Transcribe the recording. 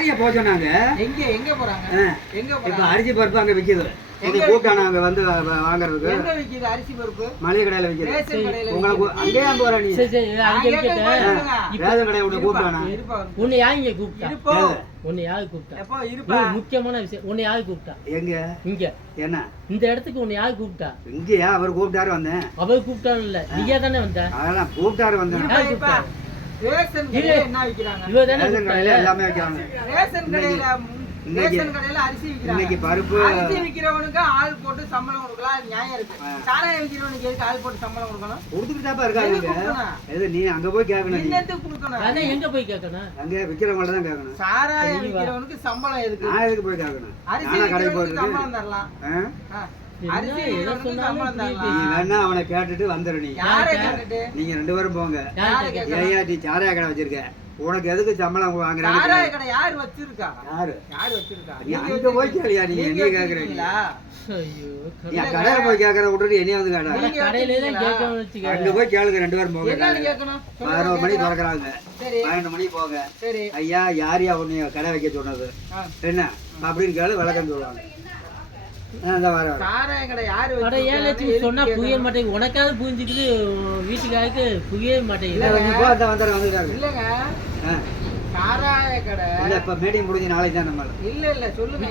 ஐயா போக சொன்னாங்க. எங்க எங்க போறாங்க. எங்க இப்ப அரிசி பருப்பு அங்க விக்குது. எங்க இதை கூப்பிட்டானா அங்க வந்து வாங்குறதுக்கு எங்க விக்குது அரிசி பருப்பு? மளிகை கடையில விக்குது. ரேஷன் கடையில உங்களை கூ- அங்கேயே நீ. அங்கே இருக்கட்டும். சொல்லுங்க. ரேஷன் கடையை உன்னை கூப்பிட்டானா இருப்பா உன்னை யார் இங்க கூப்பிட்டா? இருப்போ. உன்னை யாரு கூப்பிட்டா? முக்கியமான விஷயம். உன்னை யாரு கூப்பிட்டா? எங்க? இங்க. என்ன? இந்த இடத்துக்கு உன்னை யாரு கூப்பிட்டா? இங்கேயா? அவர் கூப்பிட்டாரு வந்தேன். அவர் கூப்பிட்டாலும் இல்ல நீயா தானே வந்த? அதெல்லாம் கூப்பிட்டாரு வந்தேன். ரேஷன் கடையில என்ன விக்கிறாங்க? ரேஷன் கடையில எல்லாமே வைக்கிறாங்க. ரேஷன் கடையில இன்னைக்கு- ரேஷன் கடையில அரிசி இன்னைக்கு விக்கிறாங்க பருப்பு அரிசி விக்கிறவனுக்கு ஆள் போட்டு சம்பளம் கொடுக்கலாம் அது நியாயம் இருக்கு. சாராயம் விக்கிறவனுக்கு எதுக்கு ஆள் போட்டு சம்பளம் கொடுக்கணும்? கொடுத்துட்டு இருக்காங்க? எது நீ அங்க போய் கேட்கணும் என்னத்துக்கு கொடுக்கணும்? அதான் எங்க போய் கேட்கணும் அங்க விக்கிறவங்கள்ட்ட தான் கேட்கணும் சாராயம். விக்கிறவனுக்கு சம்பளம் எதுக்கு? நான் எதுக்கு போய் கேட்கணும் அரிசி கடைக்கு போயிட்டு சம்பளம் தரலாம். என்ன அவனை கேட்டுட்டு வந்துடு நீ. யாரை யார்கிட்ட? கேட்டுட்டு? நீங்க ரெண்டு பேரும் போங்க? ஏயா நீ சாராய கடை வச்சிருக்க. உனக்கு எதுக்கு சம்பளம் வாங்குறாங்க யார் வச்சிருக்கா? யாரு? யார் வச்சிருக்கா? நீ அங்க போய் கேளியா நீ நீங்க என்ன கடையில போய் கேக்குற விட்டுட்டு என்னைய வந்து கேடா நீங்க கடையிலே தான் வச்சிருக்கீங்களா? கேட்கணும்னு வச்சுக்க அங்க போய் கேளுங்க ரெண்டு பேரும் போங்க. பதினோரு சொல்லுங்க. திறக்கறாங்க. சரி. பன்னெண்டு மணிக்கு போங்க. சரி. ஐயா யார் யா உன்னைய கடை வைக்க சொன்னது. என்ன? அப்படின்னு கேளு விளக்கம் சொல்லுவாங்க. சொன்னா புரிய? மாட்டேங்குது? உனக்காவது புரிஞ்சுக்கிட்டு உன் வீட்டுக்காருக்கு புரியவே மாட்டேங்குது. இல்லங்க. சாராய கடை. இல்ல இப்ப மீட்டிங் முடிஞ்சு நாளைக்கு தான் நம்ம. இல்ல இல்ல சொல்லுங்க